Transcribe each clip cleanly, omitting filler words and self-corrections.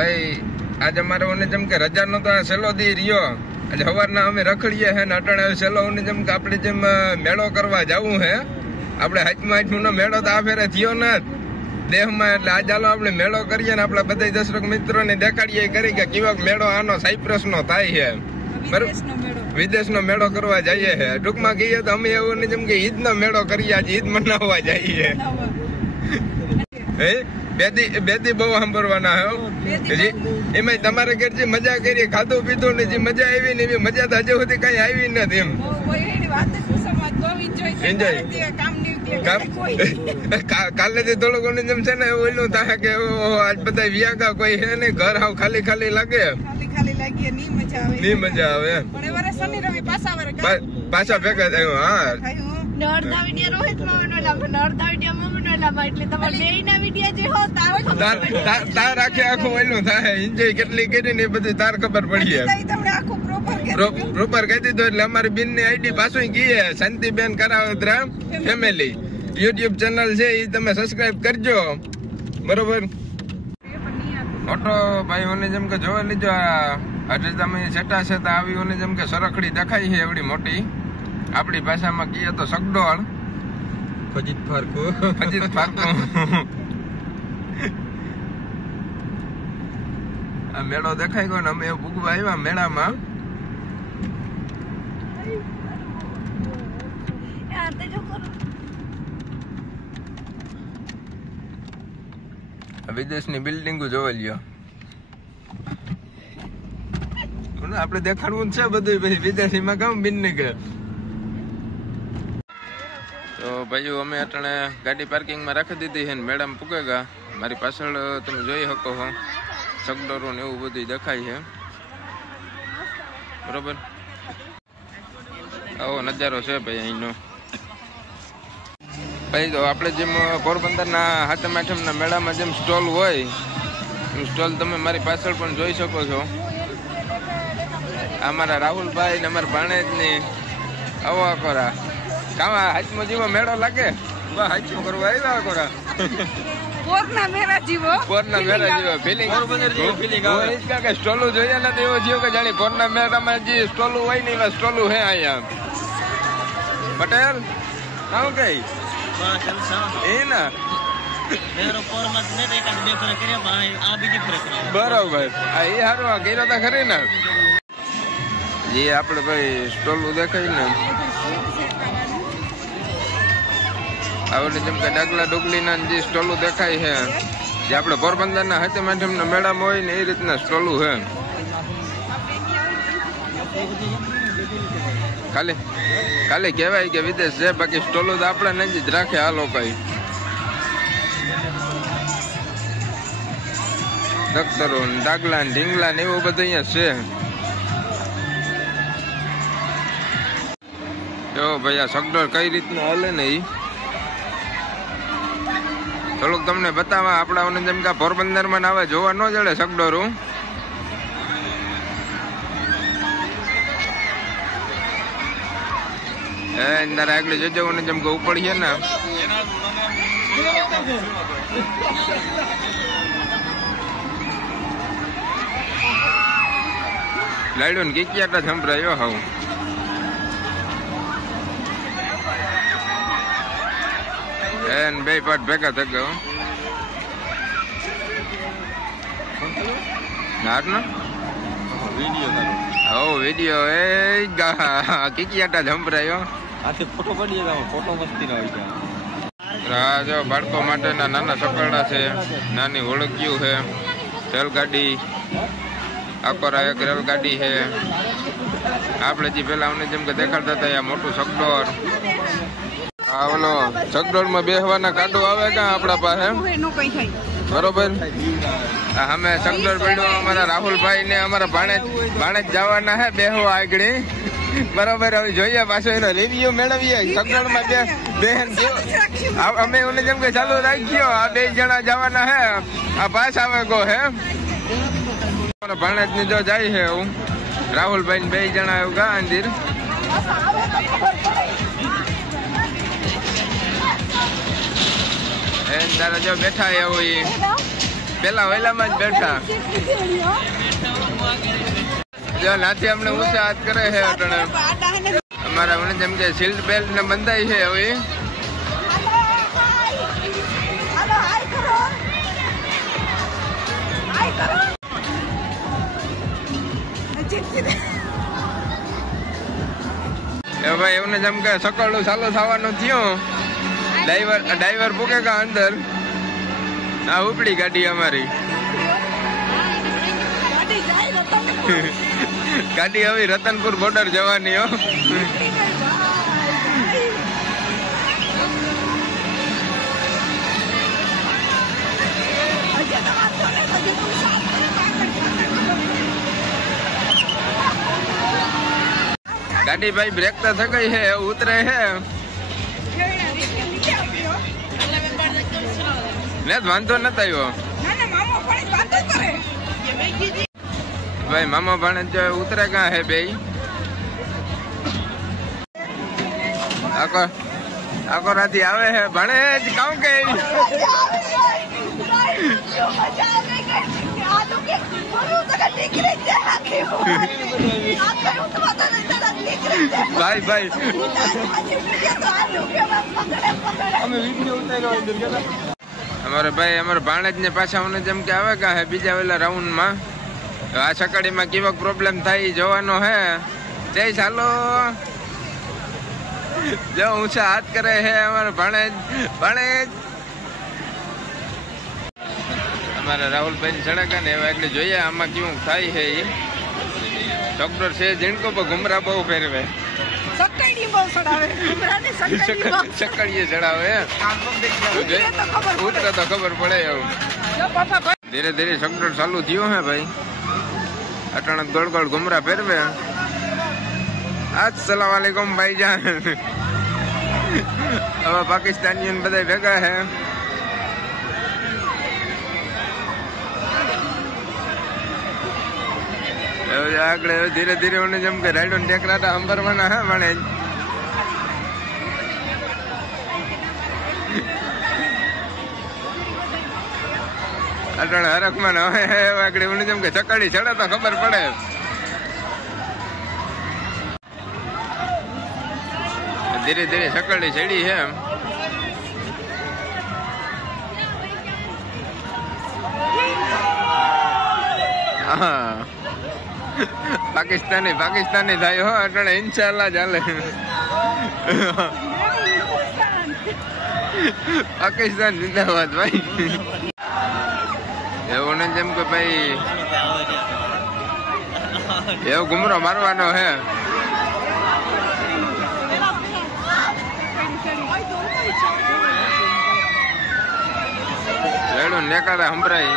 ભાઈ આજે અમારે ઓને જેમ કે રજાનો તો છેલ્લો દી રહ્યો એટલે સવારના અમે રખડીએ હે ને અટાણે છેલ્લો ઓને જેમ કે આપણે જેમ મેળો કરવા જવું હે આપણે હાથમાં નો મેળો તો આ ફેરે થયો ને દેહમાં એટલે આ ચાલો આપણે મેળો કરીએ ને આપણા બધા દર્શક મિત્રોને દેખાડીએ કરી કે કેવો મેળો આનો સાયપ્રસ નો થાય છે વિદેશનો મેળો કરવા જઈએ છે ટૂંકમાં કહીએ તો અમે એવું જેમ કે ઈદ નો મેળો કરીએ આજે ઈદ મનાવવા જઈએ બે દી બહુ સાંભળવાના હે એમાં તમારે ઘર જે મજા કરી ખાધું પીધું ને જે મજા આવી ને એવી મજા તો હજુ સુધી કઈ આવી નથી એમ કાલે થી થોડું ઘણું જેમ છે ને એવું થાય કે આજ બધા વ્યાગા કોઈ હે ને ઘર હાવ ખાલી ખાલી લાગે ની મજા આવે પાછા ભેગા થયો હા તાર આખે આખું ઓલું થાય એન્જોય કેટલી કરી ને એ બધું તાર ખબર પડી પ્રોપર કહી દીધું એટલે અમારી બેન ની આઈડી પાછું કીએ શાંતિબેન કરાવત્રા ફેમિલી યુટ્યુબ ચેનલ છે એ તમે સબસ્ક્રાઇબ કરજો બરોબર ઓટો ભાઈઓને જેમ કે જોવા લીધો આજે તમે છેટા છેટા આવી જેમ કે સરખડી દેખાય છે એવડી મોટી આપણી ભાષામાં કહીએ તો સગડોળ ફજીત ફારકો આ મેળો દેખાય ગયો ને અમે એવું ભૂગવા આવ્યા મેળામાં વિદેશની બિલ્ડિંગો જોવા લ્યો આપડે દેખાડવું છે બધું પછી વિદેશીમાં કામ બિન નીકળે તો ભાઈઓ અમે અટાણે ગાડી પાર્કિંગમાં રાખી દીધી છે ને મેડમ પૂકેગા મારી પાછળ તમે જોઈ શકો છો સગડોરો ને એવું બધું દેખાય છે બરોબર આવો નજારો છે ભાઈ અહીંનો ભાઈ તો આપણે જેમ પોરબંદરના હાથમ આઠમના મેળામાં જેમ સ્ટોલ હોય એમ સ્ટોલ તમે મારી પાછળ પણ જોઈ શકો છો અમારા રાહુલભાઈ ને અમારા ભાણેજ ની આવા કોરા કાવા હાથમાં જેવો મેળો લાગે હાથમાં કરવા આવ્યા કોરા પોરના મેળા જેવો ફિલિંગ કે સ્ટોલું જોયા નથી એવો થયો કે જાણી પોરના મેળામાં જે સ્ટોલું હોય ને એવા સ્ટોલું હે અહીંયા પટેલ આવું કઈ એ ના બરોબર એ હારું કર્યો તા ખરી ને જે આપડે ભાઈ સ્ટોલું દેખાય ને આવડે જેમ કે ડાગલા ડુગલી ના જે સ્ટોલું દેખાય છે જે આપડે પોરબંદર ના હાથે માધ્યમ ના મેળામાં હોય ને એ રીતના સ્ટોલું છે ખાલી કહેવાય કે વિદેશ છે બાકી સ્ટોલું તો આપડા નજીક જ રાખે આ લોકો દખ્તરો ડાગલા ઢીંગલા ને એવું બધું અહીંયા છે જો ભાઈ આ સગડોળ કઈ રીતનું હાલે ને થોડુંક તમને બતાવવા આપડા જેમ કે પોરબંદર માં આવે જોવા ન જડે સગડોરું અંદર આગળ જોજો ને જેમ કે ઉપડીએ ને લાડુ ને કીકિયાટા સંભળાયો હાવ બે પાટ ભેગા થઈ ગયો વિડીયો એ કીકિયાટા સંભળાયો ફોટો પડીએ ફોટો મસ્તી ના જો બાળકો માટેના નાના સકરડા છે નાની હોળકીયું છે રેલગાડી આકોરા એક રેલગાડી છે આપણે જે પેલા જેમ કે દેખાડતા હતા આ મોટું સગડોળ આ ઓલો સગડોળ માં બેહવાના કાંટો આવે કા આપડા પાસે બરોબર અમે સગડોળ પડ્યો અમારા રાહુલભાઈ ને અમારા ભાણેજ જવાના હે બેહવા આગળ બરોબર હવે જોઈએ પાછો એનો રિવ્યુ મેળવીએ સગડોળ માં બેન અમે ઓને જેમ કે ચાલુ રાખ્યો આ 2 જણા જવાના હે આ પાસ આવે ગો હે ભાણેજ ની જો જાય છે એવું રાહુલભાઈ ને 2 જણા એવું ગા અંદિર તારા જો બેઠા એવું પેલા વેલામાં જ બેઠા જો નાથી અમને ઊંચા હાથ કરે છે અટણે અમારા મને જેમ કે સીટ બેલ્ટ ને બંધાઈ છે હવે ભાઈ એમને જેમ કે સકળનું ચાલુ થવાનું થયું ડ્રાઈવર પૂકે કા અંદર આ ઉપડી ગાડી અમારી ગાડી હવે રતનપુર બોર્ડર જવાની હો ગાડી ભાઈ બ્રેક તો થઈ ગઈ છે ઉતરે છે ને વાંધો નતો આવ્યો ભાઈ મામા ભાણે ઉતરે ક્યાં હે બે આખો રાતી આવે છે ભણે જ કામ કે ભાઈ ભાઈ અમારે ભાઈ અમારે ભાણેજ ને પાછા મને જેમ કે આવે કા હે બીજા વેલા રાઉન્ડ માં આ સકડી માં કેવો પ્રોબ્લેમ થાય જોવાનો હે જય ચાલો જો ઊંચા હાથ કરે હે અમારે ભાણેજ અમારા રાહુલભાઈ સડકા ને એટલે જોઈએ આમાં કેવું થાય છે ડોક્ટર છે જીણકો પર ઘુમરા બહુ ફેરવે સકડીએ ચડાવે ઉતરે તો ખબર પડે એવું ધીરે ધીરે સકડોળ ચાલુ થયું હે ભાઈ અટાણે ગોળ ગોળ ઘુમરા ફેરવે अस्सलाम वालेकुम भाईजान હવે પાકિસ્તાનીઓ બધા ભેગા હે આગળ ધીરે ધીરે મને જેમ કે રાઈડો ટેકરાટા અંબરવાના હે મને અટાણે હરખમાં હવે આગળ મને જેમ કે ચકડી ચડે તો ખબર પડે ધીરે ધીરે સકડી ચડી છે હા પાકિસ્તાની થાય હો અટાણે ઇન્શાલ્લાહ ચાલે પાકિસ્તાન જિંદાબાદ ભાઈ એવું ને જેમ કે ભાઈ એવો ઘુમરો મારવાનો હે રેડું નેકાતા સંભળાય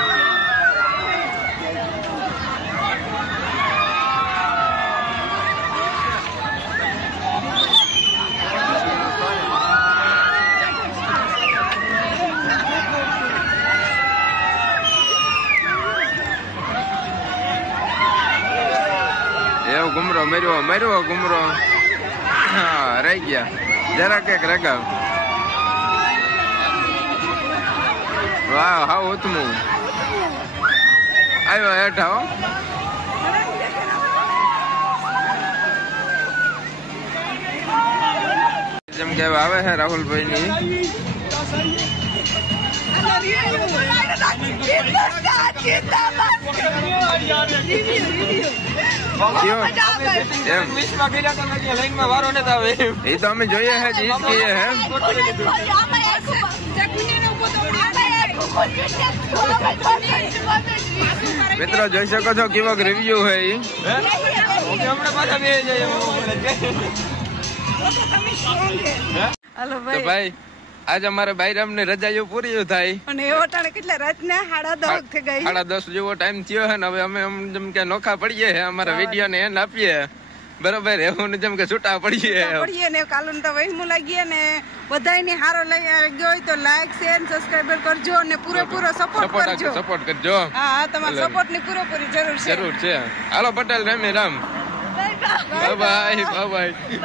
એવો ઘુમરો મર્યો ઘુમરો હા રહી ગયા જરા કેક રગાવ વાહ હાવ ઉતમું આવ્યો હેઠા હો જેમ કે આવે છે રાહુલભાઈ ની એ તો અમે જોઈએ હે જીત કહીએ હે મિત્રો જોઈ શકો છો કેવો રિવ્યુ હે હેલો તો ભાઈ આજ અમારે બાયરામ ની રજા પૂરી થાય અને એવો ટાણે કેટલા રાતના 10:30 થઈ ગઈ 10:30 જેવો ટાઈમ થયો હે ને હવે અમે જેમ કે નોખા પડીએ હે અમારા વિડીયો ને એન્ડ આપીએ બરોબર એવું ને જેમ કે છૂટા પડીએ ને કાલુન તો વહીમું લાગીએ ને બધાયને હારો લઈ ગયો હોય તો લાઈક શેર સબસ્ક્રાઇબર કરજો અને પૂરેપૂરો સપોર્ટ કરજો હા તમારા સપોર્ટ ની પૂરેપૂરી જરૂર છે હાલો પટેલ રામ બાય બાય.